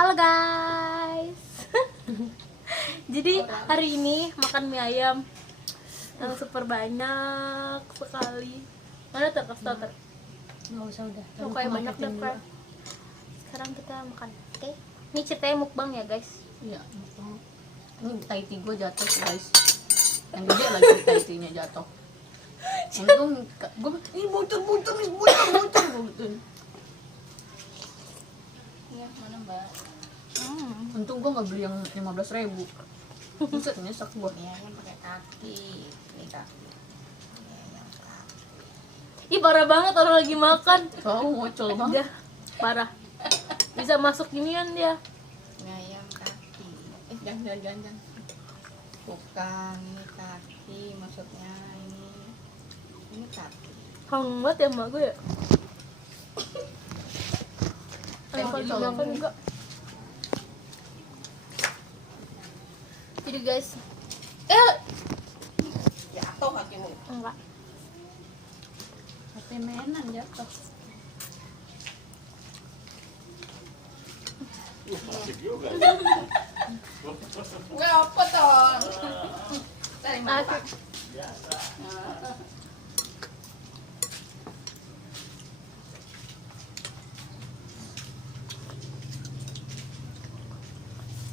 Halo guys. Jadi hari ini makan mie ayam yang super banyak sekali. Mana ter kasih tau ter? Nggak usah udah. Oh, kayak banyak deh Fred. Sekarang kita makan. Oke. Ini ceritanya mukbang ya guys. Iya. Ini taiti gue jatuh guys. Yang gede lagi taitinya jatuh. Untung gue ini bocor gitu. Iya mana mbak? Untung gue nggak beli yang 15.000. Buset nyesek gue. Iya, yang pakai kaki. Ini kaki. Iya, yang kaki. Ih parah banget orang lagi makan. Tahu ngocol banget. Udah parah. Bisa masuk ginian dia. Ini yang kaki. Jangan. Bukan, ini kaki. Maksudnya ini kaki. Hang banget ya emak gue ya. Thank you, Kalau makan juga. Jadi guys, Jatuh kakimu. enggak. Tapi mainan jatuh. Gue apa toh? Dari mana? Asik.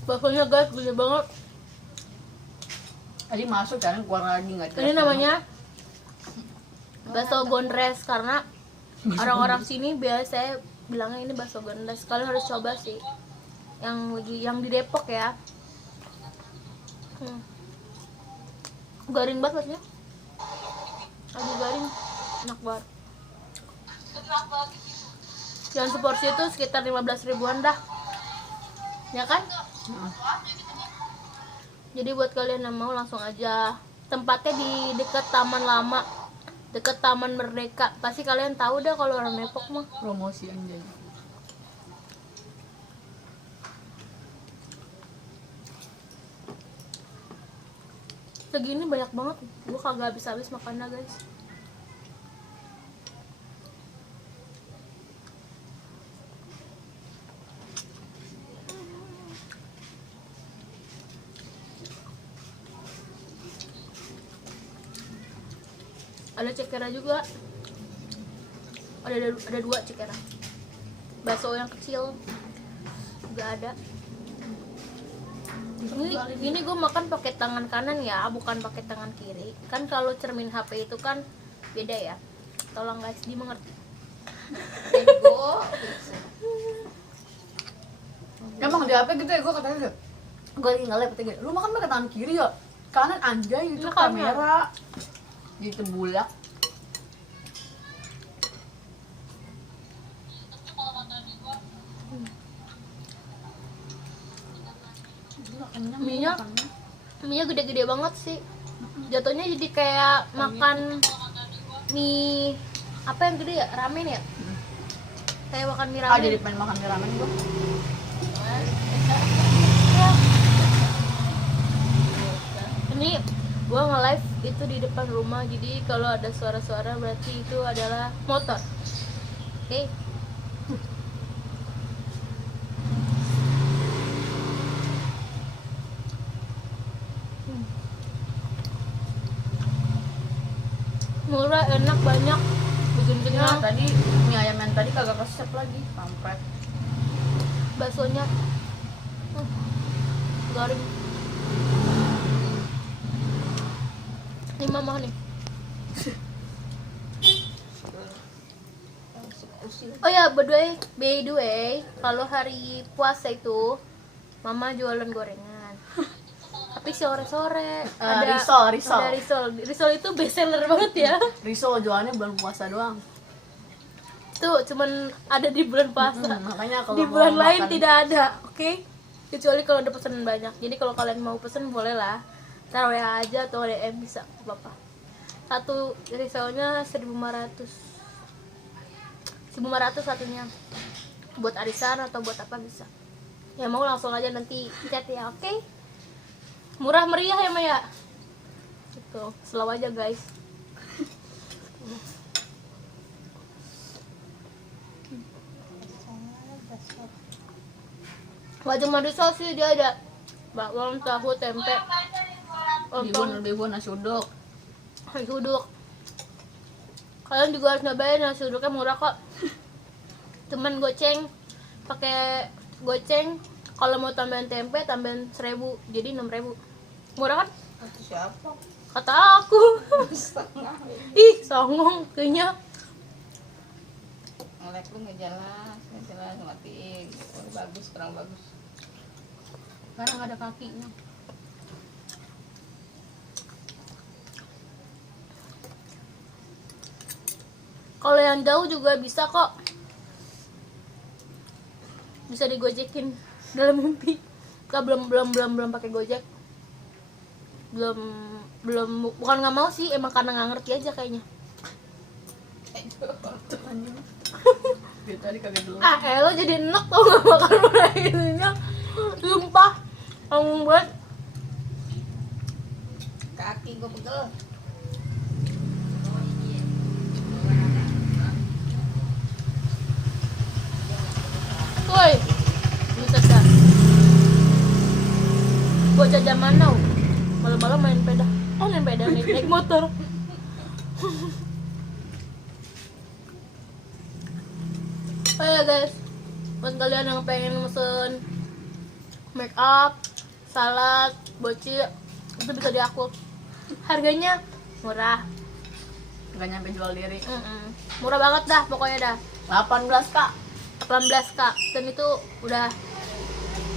Baksonya guys gede banget. Tadi masuk kan keluar lagi nggak jelas. Ini namanya bakso gondres karena orang-orang sini biasa bilangnya ini bakso gondres. Kalian harus coba sih. Yang di Depok ya. Garing banget rasanya. Lagi garing, enak banget. Yang seporsi itu sekitar 15 ribuan dah. Ya kan? Jadi buat kalian yang mau langsung aja. Tempatnya di dekat Taman Lama, dekat Taman Merdeka. Pasti kalian tahu dah kalau orang Depok mah. Promosi anjay. Segini banyak banget. Gue kagak habis-habis makannya guys. Ada cekera juga. Ada dua cekera. Bakso yang kecil juga ada. Ini gue makan pakai tangan kanan ya, bukan pakai tangan kiri. Kan kalau cermin HP itu kan beda ya. Tolong guys dimengerti. Ego. Emang di apa gitu ya gue katanya gitu. Gue lagi nge-live katanya gitu. Lu makan pakai tangan kiri ya? Kanan anjay itu Iya, kanan. kamera. Gitu bulak. Mie-nya gede-gede banget sih. Jatuhnya jadi kayak makan mie apa yang gede ya? Ramen ya? Kayak makan mie ramen. Jadi pengen makan mie ramen gue. Ini gua nge-live itu di depan rumah, jadi kalau ada suara-suara berarti itu adalah motor. Oke. Murah, enak, banyak, bikin kenyang. Tadi mie ayam yang tadi kagak resep lagi, kampret. Baksonya garing. Ini mama nih. Oh ya, by the way, kalau hari puasa itu mama jualan gorengan. Tapi sore-sore ada Risol. Ada risol itu best seller banget ya. Risol jualannya bulan puasa doang. Tuh cuman ada di bulan puasa. Makanya kalau Di mau bulan lain makan- tidak ada, oke? Kecuali kalau ada pesanan banyak. Jadi kalau kalian mau pesen boleh lah. Ntar WA aja atau DM bisa, apa-apa. Satu risolnya 1.500. 1.500 satunya. Buat arisan atau buat apa bisa. Ya mau langsung aja nanti chat ya, oke? Murah meriah ya Maya. Gitu. Slow aja guys. Gak cuma risol sih, dia ada bakwan, tahu, tempe, lontong, Bihun nasi uduk. nasi uduk. Kalian juga harus nyobain, nasi uduknya murah kok. Cuman goceng, pakai goceng. Kalau mau tambahin tempe, tambahin 1.000, jadi 6.000. Murah kan? Itu siapa? Kata aku. Setengah. Ih, songong kayaknya. Ngelek lu nggak jelas matiin. Oh, bagus, kurang bagus. Karena nggak ada kakinya. Kalau yang jauh juga bisa kok. Bisa digojekin dalam mimpi. Kak belum pakai Gojek. Belum bukan nggak mau sih, emang karena nggak ngerti aja kayaknya. Dia tadi kagak dulu. Lo jadi enak tau gak makan murah ininya. Sumpah. Ngomong banget. Kaki gue pegel. Woi. Buset dah. Bocah zaman now. Malam-malam main peda. Main peda naik motor. Oh ya guys, buat kalian yang pengen mesen make up, salad, boci, itu bisa di aku. Harganya murah. Nggak nyampe jual diri. Murah banget dah pokoknya dah. 18 kak. 18 kak, dan itu udah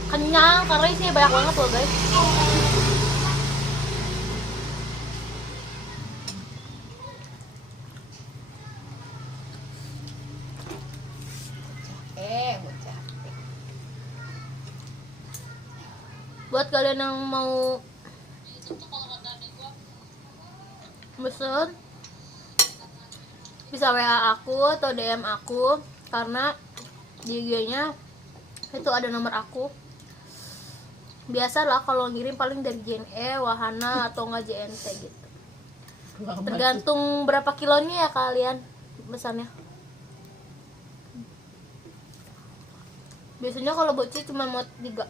kenyang karena isinya banyak banget loh guys. Bocah. Buat kalian yang mau mesen, bisa WA aku atau DM aku, karena di IG-nya itu ada nomor aku. Biasalah kalau ngirim paling dari JNE, Wahana atau nggak JNT gitu. Tergantung berapa kilonya ya kalian pesannya. Biasanya kalau boci cuma mau 3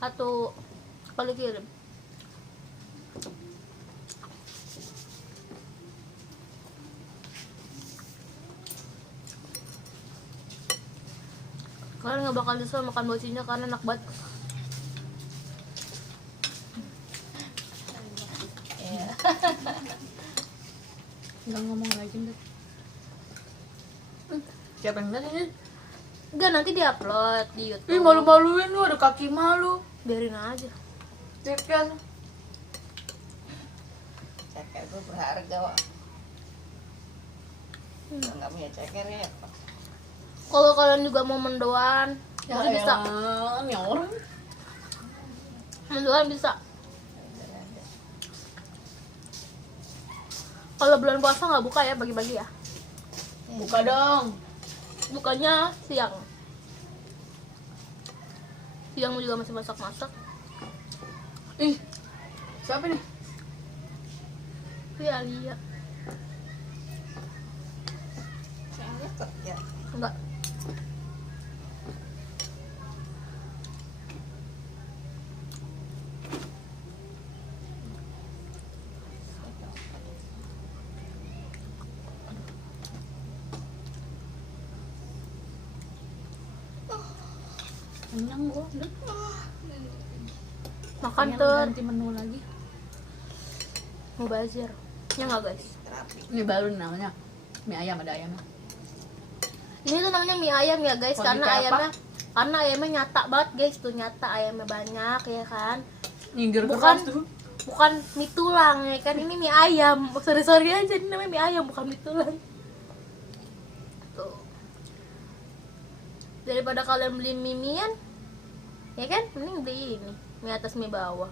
atau kali kirim. Kalian nggak bakal nyesel makan bocinya karena enak banget. Iya. Nggak ngomong lagi deh. Siapa yang lihat ini? Enggak, nanti diupload di YouTube. Ih, malu-maluin lu, ada kaki malu. Biarin aja. Cekan. Ceker gue berharga, Wak. Kalau nggak punya ceker ya, Pak. Kalau kalian juga mau mendoan, itu bisa. Ya orang. Mendoan bisa. Kalau bulan puasa nggak buka ya, bagi-bagi ya. Buka dong. Bukanya siang. Siang juga masih masak-masak. Ih, siapa nih? Iya, Alia. Saya lihat kerja. Enggak. Kenyang gua. Makan Kenyang, tuh. ganti menu lagi. Mubazir. Ya nggak guys? Terapi. Ini baru nih namanya. Mie ayam, ada ayamnya. Ini tuh namanya mie ayam ya guys, Kalau karena kayak apa? ayamnya nyata banget guys, tuh nyata ayamnya banyak ya kan. Nyindir Bukan keras tuh. bukan mie tulang ya kan, ini mie ayam. Sorry aja, ini namanya mie ayam bukan mie tulang. Tuh. Daripada kalian beli mie-mian, ya kan, mending beli ini, mie atas mie bawah.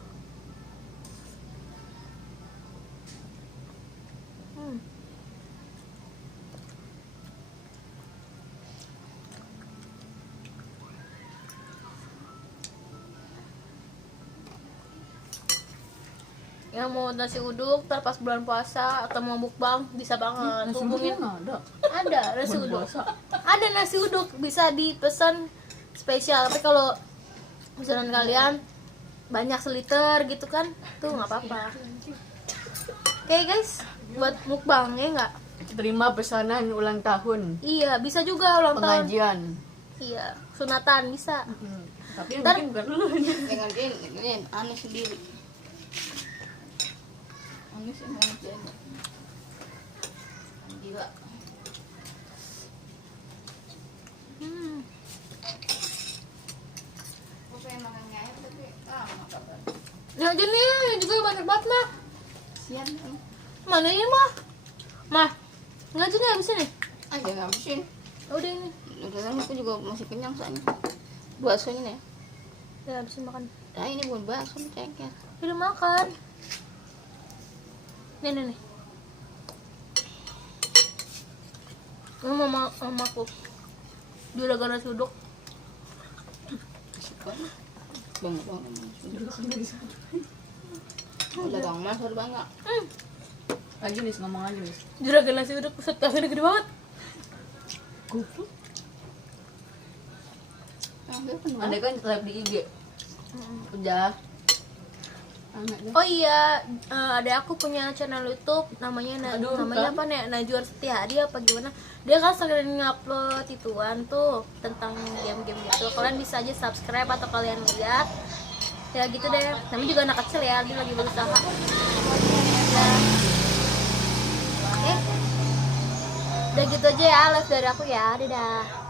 Yang mau nasi uduk ntar pas bulan puasa atau mau mukbang bisa banget, Nasi hubungin. uduk ada. Ada nasi Bulan uduk. puasa. Ada nasi uduk, bisa dipesan spesial. Tapi kalau misalnya kalian banyak seliter gitu kan, tuh nggak apa-apa. Oke guys, buat mukbang ya nggak? Terima pesanan ulang tahun, Iya, bisa juga ulang tahun. pengajian. Iya, sunatan bisa. Tapi yang Ntar- bikin bukan lu. Dengan dia aneh sendiri. Aneh sih mau jadi. Gila. Hmm. Aku pengen makan mie ayam tapi lama kabar. Nah, aja nih, ini juga banyak banget mah. Sian kan? Mana ini mah? Mah, nggak aja nih habisin nih. Aja ngabisin. Udah ini, Udah kan aku juga masih kenyang soalnya. Bakso ini ya. udah habisin makan. Nah ini bukan bakso nih cengkeh. Udah makan. Nih. Ini mamaku. Juragan nasi uduk. Asik banget. Bang. Udah bang mas udah banyak. Aja nih, ngomong aja nih. Juragan nasi uduk pusat kafenya gede banget. Goblok. Nah, dia penuh. Andai kan live di IG. Udah. Anaknya. Oh iya, ada aku punya channel YouTube namanya Aduh, namanya kan? apa nih? Najwa Setiadi apa gimana? Dia kan sering ngupload ituan tuh tentang game-game gitu. Kalian bisa aja subscribe atau kalian lihat. Ya gitu deh. Namanya juga anak kecil ya, dia lagi berusaha. Ya. Oke. Udah gitu aja ya live dari aku ya. Dadah.